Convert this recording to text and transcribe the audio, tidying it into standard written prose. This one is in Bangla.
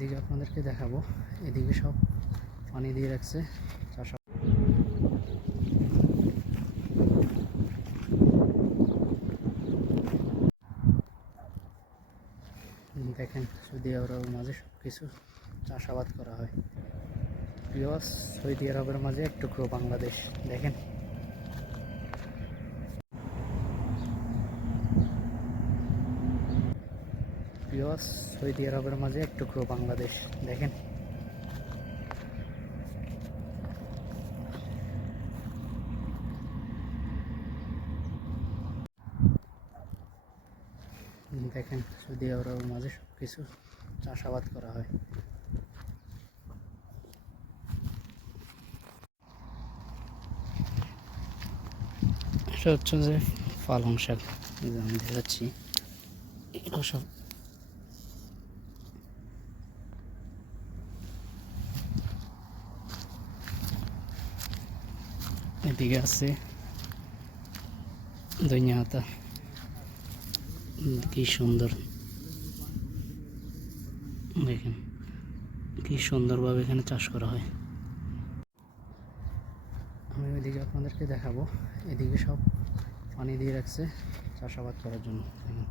এদিকে আপনাদেরকে দেখাবো, এদিকে সব পানি দিয়ে রাখছে চাষা। দেখেন সৌদি আরবের মাঝে সব কিছু চাষাবাদ করা হয়। প্রিয় সৌদি আরবের মাঝে এক টুকরো বাংলাদেশ। দেখেন প্রিয় সৌদি আরবের মাঝে এক টুকরো বাংলাদেশ। দেখেন দেখেন সৌদি আরবের মাঝে সব কিছু চাষাবাদ করা হয়। এটা হচ্ছে যে পালং শাক, আমি দেখাচ্ছি। এগুলো সব এদিকে আছে ধনিয়া পাতা, কি সুন্দর দেখেন, কি সুন্দরভাবে এখানে চাষ করা হয়। আমি ওইদিকে আপনাদেরকে দেখাবো, এদিকে সব পানি দিয়ে রাখছে চাষাবাদ করার জন্য। দেখেন